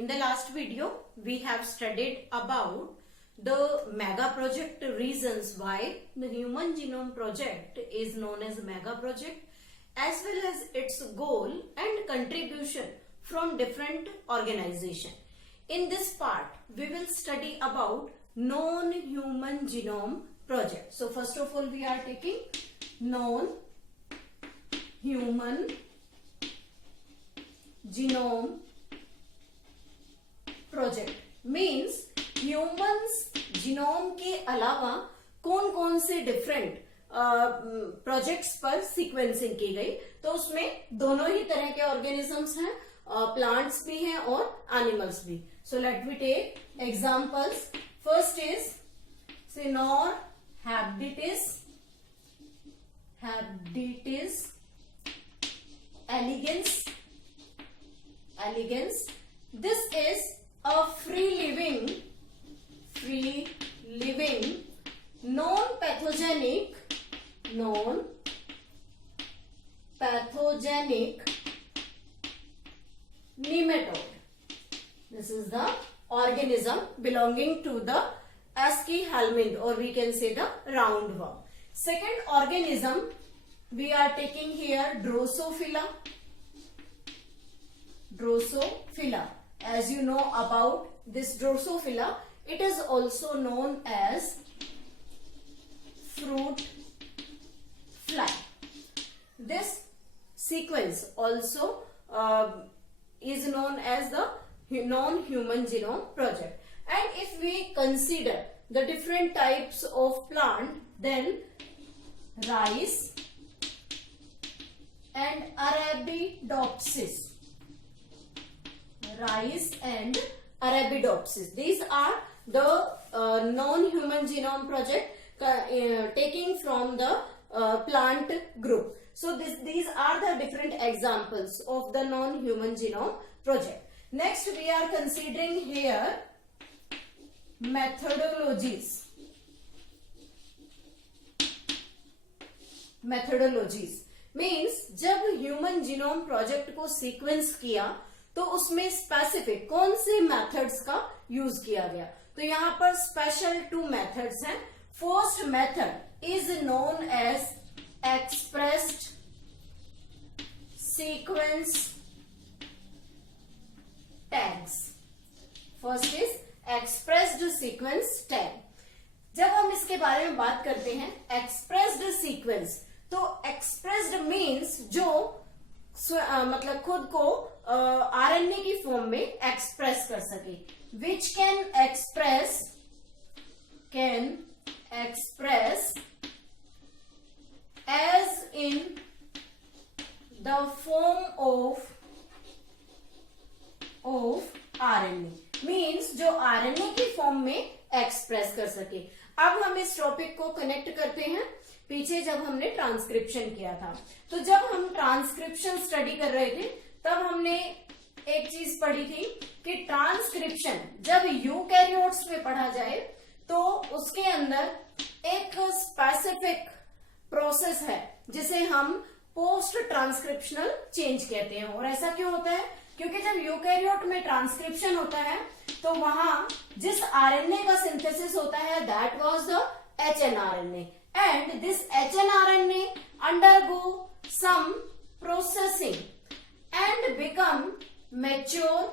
In the last video, we have studied about the mega project reasons why the Human Genome Project is known as mega project, as well as its goal and contribution from different organizations. In this part, we will study about non-human genome project. So first of all, we are taking non-human genome project means humans genome के अलावा कौन कौन से different projects पर sequencing की गई, तो उसमें दोनों ही तरह के ऑर्गेनिजम्स हैं, प्लांट्स भी हैं और एनिमल्स भी. So let me take examples. First is Caenorhabditis elegans. This is a free living non-pathogenic nematode. This is the organism belonging to the Aschelminth, or we can say the roundworm. Second organism we are taking here Drosophila. As you know about this Drosophila, it is also known as fruit fly. This sequence also is known as the non-human genome project. And if we consider the different types of plant, then rice and Arabidopsis. These are the non-human genome project taking from the plant group. So these are the different examples of the non-human genome project. Next, we are considering here methodologies. Means जब human genome project को sequence किया तो उसमें specific कौन से methods का use किया गया, तो यहाँ पर स्पेशल 2 मेथड्स हैं. First method is known as expressed sequence tags. First is expressed sequence tag. जब हम इसके बारे में बात करते हैं एक्सप्रेस्ड सीक्वेंस, तो एक्सप्रेस्ड मीन्स जो मतलब खुद को आरएनए की फॉर्म में एक्सप्रेस कर सके, which can express as in the form of RNA. Means जो आरएनए की फॉर्म में एक्सप्रेस कर सके. अब हम इस टॉपिक को कनेक्ट करते हैं पीछे जब हमने ट्रांसक्रिप्शन किया था. तो जब हम ट्रांसक्रिप्शन स्टडी कर रहे थे तब हमने एक चीज पढ़ी थी कि ट्रांसक्रिप्शन जब यूकैरियोट्स में पढ़ा जाए तो उसके अंदर एक स्पेसिफिक प्रोसेस है जिसे हम पोस्ट ट्रांसक्रिप्शनल चेंज कहते हैं. और ऐसा क्यों होता है? क्योंकि जब यूकैरियोट में ट्रांसक्रिप्शन होता है तो वहां जिस आरएनए का सिंथेसिस होता है that was the hnRNA. And this hnRNA undergo some processing and become mature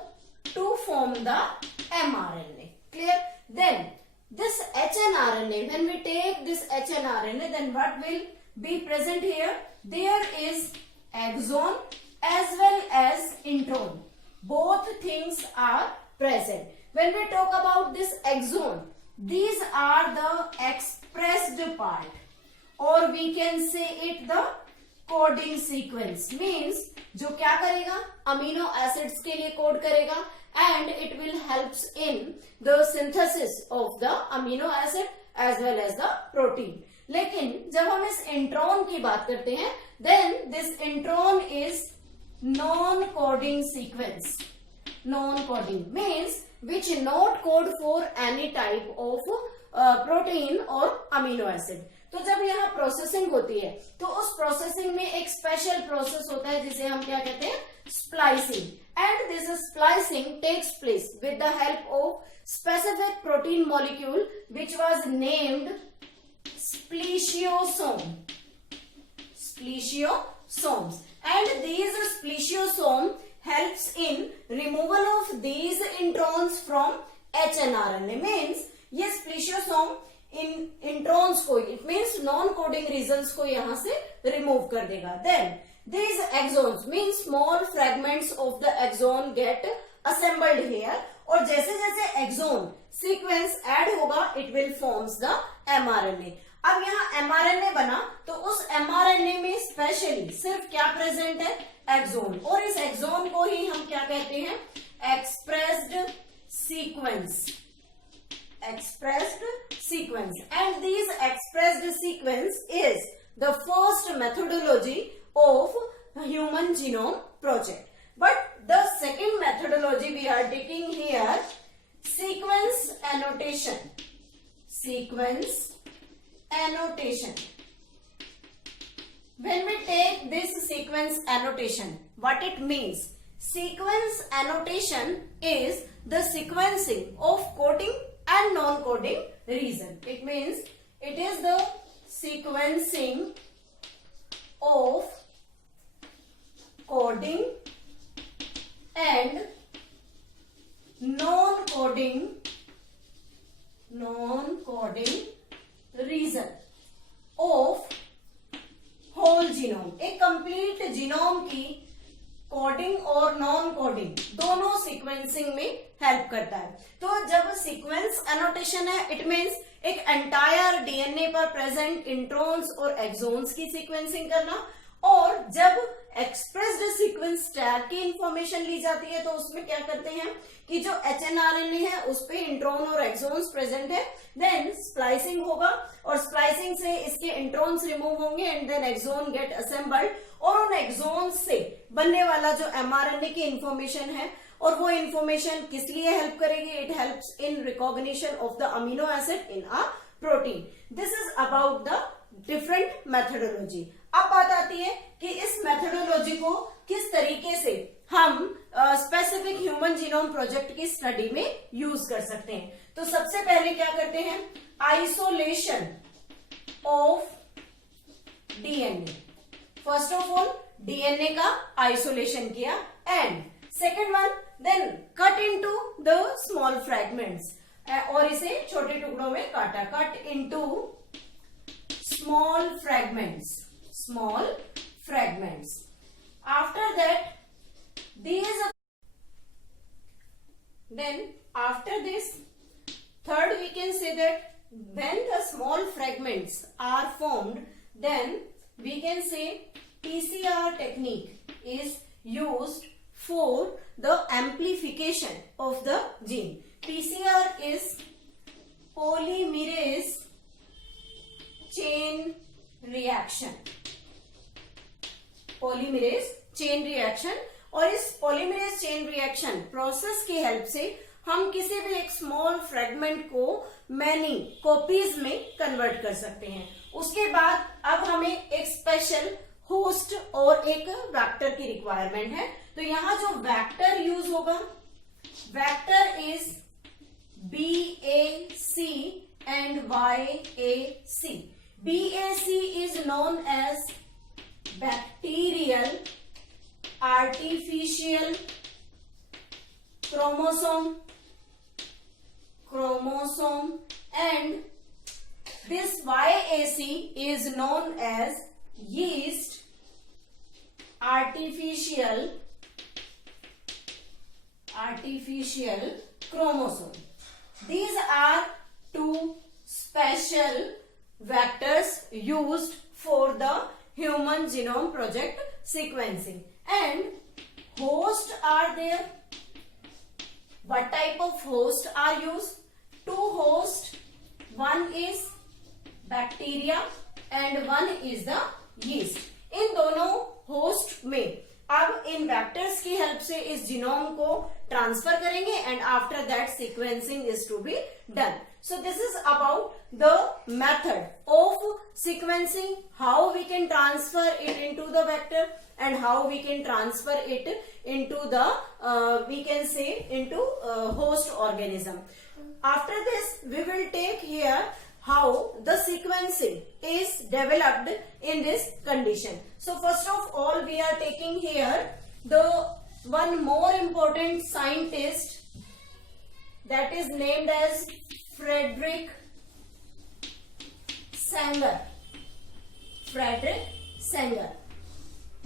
to form the mRNA. Clear? Then this hnRNA, when we take this hnRNA, then what will be present here? There is exon as well as intron. Both things are present. When we talk about this exon, these are the expressed part, or we can say it the coding sequence. Means जो क्या करेगा, amino acids के लिए code करेगा and it will helps in the synthesis of the amino acid as well as the protein. लेकिन जब हम इस इंट्रॉन की बात करते हैं then this intron is non-coding sequence. Non-coding means which not code for any type of protein or amino acid. तो जब यहाँ प्रोसेसिंग होती है तो उस प्रोसेसिंग में एक स्पेशल प्रोसेस होता है जिसे हम क्या कहते हैं, splicing. And and this splicing takes place with the help of specific protein molecule which was named spliciosome. Spliciosome. And these spliciosome helps in removal of these introns from hnRNA. Means ये spliceosome in introns को, it means non coding regions को यहां से remove कर देगा. Then these exons means small fragments of the exon get assembled here, और जैसे जैसे exon sequence add होगा it will forms the mRNA. अब यहाँ mRNA बना तो उस mRNA में स्पेशली सिर्फ क्या प्रेजेंट है, exon, और इस exon को ही हम क्या कहते हैं, expressed sequence. And these expressed sequence is the first methodology of Human Genome Project. But the second methodology we are taking here, sequence annotation. When we take this sequence annotation, what it means? Sequence annotation is the sequencing of coding and non-coding region. It means it is the sequencing of coding and non-coding region of whole genome. एक complete genome की coding और non coding दोनों sequencing में help करता है. तो जब sequence annotation है, इट मीन्स एक एंटायर डीएनए पर प्रेजेंट इंट्रॉन्स और एक्सोन्स की सीक्वेंसिंग करना, और जब एक्सप्रेस्ड सीक्वेंस टैग की इंफॉर्मेशन ली जाती है तो उसमें क्या करते हैं कि जो एचएनआरएनए है उस पे इंट्रॉन और एक्सोन्स प्रेजेंट है, देन स्प्लाइसिंग होगा और स्प्लाइसिंग से इसके इंट्रॉन्स रिमूव होंगे and then exon get assembled, और उन एक्सोन्स से बनने वाला जो एमआरएनए की इंफॉर्मेशन है, और वो इंफॉर्मेशन किस लिए हेल्प करेगी, it helps in recognition of the amino acid in a protein. This is about the different methodology. अब बात आती है कि इस मेथोडोलॉजी को किस तरीके से हम स्पेसिफिक ह्यूमन जीनोम प्रोजेक्ट की स्टडी में यूज कर सकते हैं. तो सबसे पहले क्या करते हैं, isolation of DNA. First of all DNA का आइसोलेशन किया, and second one then cut into the small fragments, और इसे छोटे टुकड़ों में काटा. Cut into small fragments. After that, then after this, third we can say that when the small fragments are formed, then we can say PCR technique is used for the amplification of the gene. PCR is polymerase chain reaction. और इस polymerase chain reaction process की help से हम किसी भी एक small fragment को many copies में कन्वर्ट कर सकते हैं. उसके बाद अब हमें एक स्पेशल होस्ट और एक वेक्टर की रिक्वायरमेंट है. तो यहां जो वेक्टर यूज होगा, vector is BAC and YAC. BAC is known as bacterial artificial chromosome, and this YAC is known as yeast artificial chromosome. These are two special vectors used for the Human Genome Project sequencing. And hosts are there. What type of hosts are used? Two hosts. One is bacteria and one is the yeast. इन दोनों host में अब इन vectors की help से इस genome को transfer करेंगे and after that sequencing is to be done. So this is about the method of sequencing, how we can transfer it into the vector and how we can transfer it into the we can say into host organism. After this we will take here how the sequencing is developed in this condition. So first of all we are taking here the one more important scientist that is named as Frederick Sanger. Frederick Sanger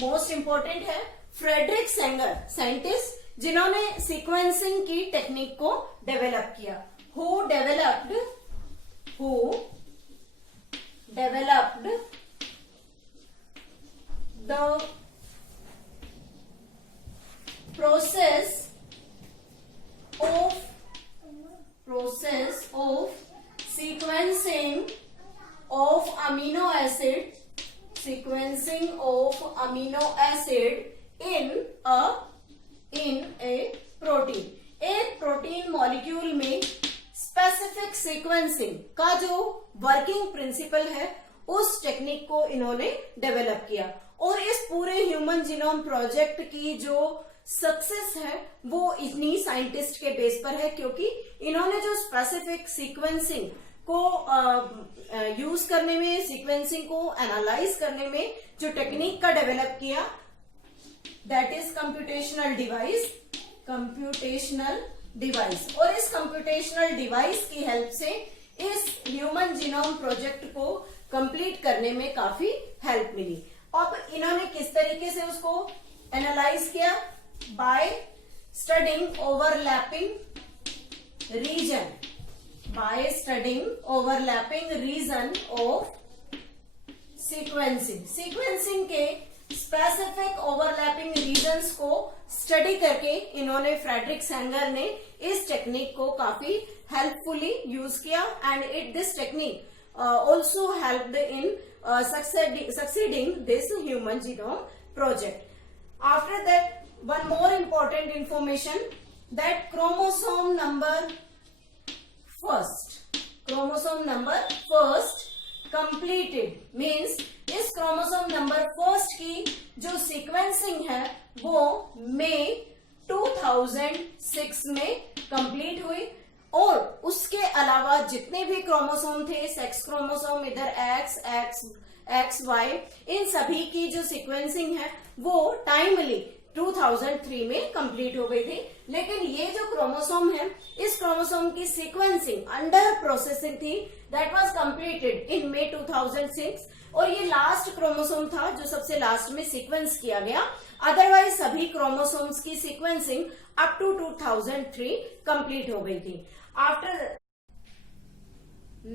most important है. Frederick Sanger scientist जिन्होंने sequencing की technique को develop किया. Who developed the process of sequencing of amino acid in a protein. एक protein molecule में specific sequencing का जो working principle है उस टेक्निक को इन्होंने डेवलप किया. और इस पूरे ह्यूमन जीनोम प्रोजेक्ट की जो सक्सेस है वो इन्हीं साइंटिस्ट के बेस पर है, क्योंकि इन्होंने जो स्पेसिफिक सीक्वेंसिंग को यूज करने में, सीक्वेंसिंग को एनालाइज करने में जो टेक्निक का डेवलप किया, दैट इज कंप्यूटेशनल डिवाइस. और इस कंप्यूटेशनल डिवाइस की हेल्प से इस ह्यूमन जीनोम प्रोजेक्ट को कंप्लीट करने में काफी हेल्प मिली. अब इन्होंने किस तरीके से उसको एनालाइज किया? By studying overlapping region of sequencing के स्पेसिफिक ओवरलैपिंग रीजन्स को स्टडी करके इन्होंने फ्रेडरिक सेंगर ने इस टेक्निक को काफी हेल्पफुली यूज किया. And this technique also helped in succeeding this human genome project. After that, one more important information, that chromosome number first completed means इस chromosome number first की जो सीक्वेंसिंग है वो मई 2006 में कंप्लीट हुई. और उसके अलावा जितने भी क्रोमोसोम थे, सेक्स क्रोमोसोम, इधर एक्स वाई, इन सभी की जो सीक्वेंसिंग है वो टाइमली 2003 में कंप्लीट हो गई थी. लेकिन ये जो क्रोमोसोम है, इस क्रोमोसोम की सीक्वेंसिंग अंडर प्रोसेसिंग थी, दैट वाज कंप्लीटेड इन मई 2006. और ये लास्ट क्रोमोसोम था जो सबसे लास्ट में सीक्वेंस किया गया. अदरवाइज सभी क्रोमोसोम्स की सीक्वेंसिंग अप टू 2003 कंप्लीट हो गई थी. After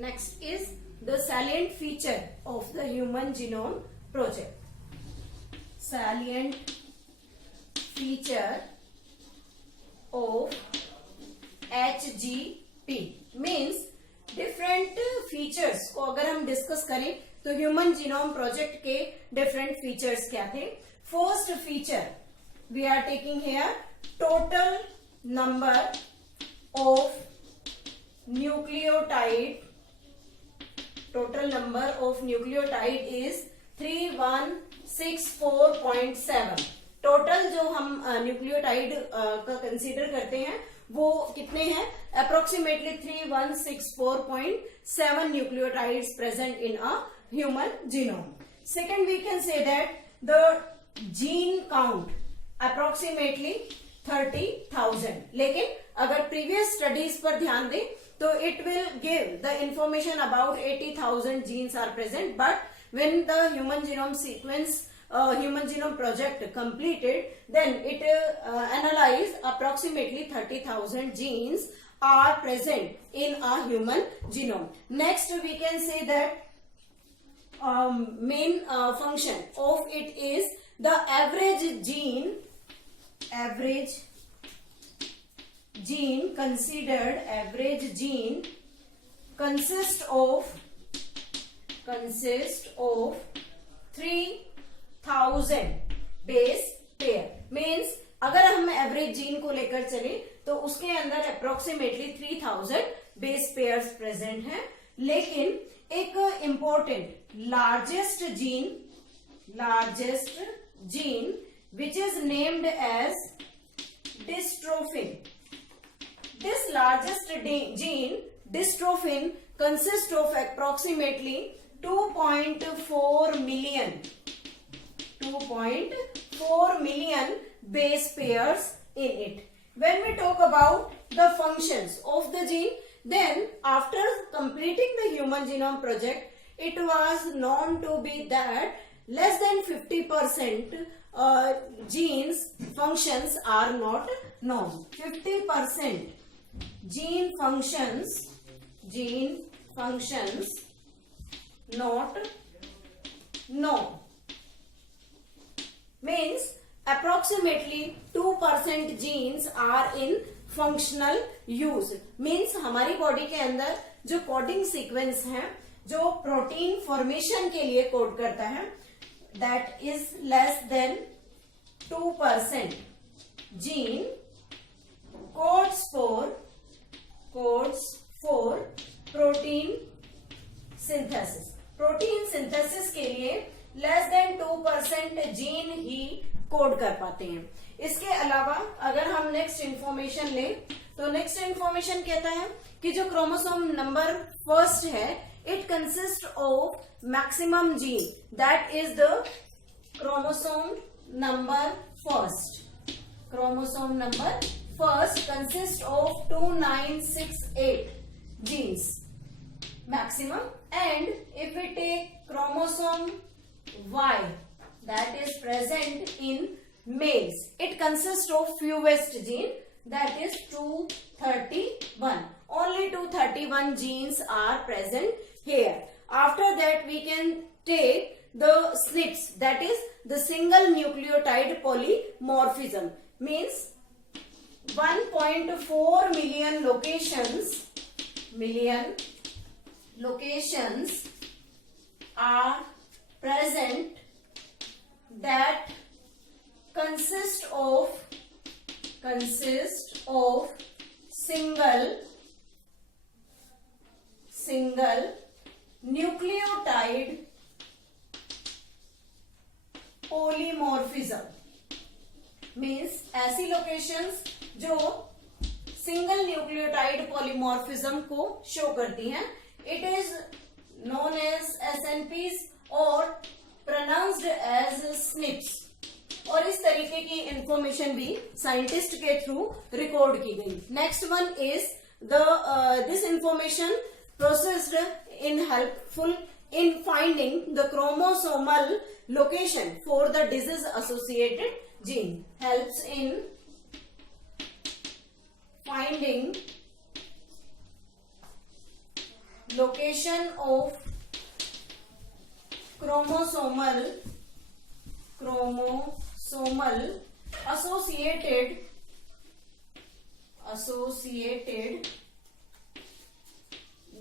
next is the salient feature of the human genome project. Salient feature of HGP means different features को अगर हम डिस्कस करें तो ह्यूमन जीनोम प्रोजेक्ट के डिफरेंट फीचर्स क्या थे. First feature we are taking here total number of nucleotide. Total number of nucleotide is 3164.7. Total जो हम न्यूक्लियोटाइड का कंसीडर करते हैं वो कितने हैं? Approximately 3164.7 nucleotides present in a human genome. Second we can say that the gene count approximately 30,000. लेकिन अगर प्रीवियस स्टडीज पर ध्यान दें तो it will give the information about 80,000 genes are present. But when the human genome sequence human genome project completed, then it analyzed approximately 30,000 genes are present in a human genome. Next we can say that main function of it is the average gene consists of 3,000 base pair means अगर हम average gene को लेकर चले तो उसके अंदर approximately 3000 base pairs present हैं, लेकिन एक important largest gene which is named as dystrophin. This largest gene, dystrophin, consists of approximately 2.4 million base pairs in it. When we talk about the functions of the gene, then after completing the Human Genome Project, it was known to be that less than 50% genes functions are not known. 50% gene functions not known means approximately 2% genes are in functional use. means हमारी body के अंदर जो coding sequence है, जो protein formation के लिए code करता है, that is less than 2% gene codes for protein synthesis. Protein synthesis के लिए लेस देन 2% जीन ही कोड कर पाते हैं. इसके अलावा अगर हम नेक्स्ट इंफॉर्मेशन लें तो नेक्स्ट इंफॉर्मेशन कहता है कि जो क्रोमोसोम नंबर फर्स्ट है, it consists of maximum gene, that is the chromosome number first. Chromosome number first consists of 2968 genes maximum, and if we take chromosome Y that is present in males, it consists of fewest gene, that is 231. Only 231 genes are present here. After that we can take the SNPs, that is the single nucleotide polymorphism, means 1.4 million locations are present that consist of single nucleotide polymorphism. means ऐसी locations जो single nucleotide polymorphism को show करती हैं. It is known as SNPs और pronounced as SNPs. और इस तरीके की इंफॉर्मेशन भी साइंटिस्ट के थ्रू रिकॉर्ड की गई. Next one is this information processed in helpful in finding the chromosomal location for the disease associated gene. Helps in finding location of chromosomal associated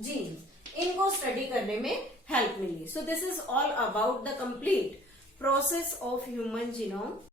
genes. इनको study करने में help मिली. So this is all about the complete process of human genome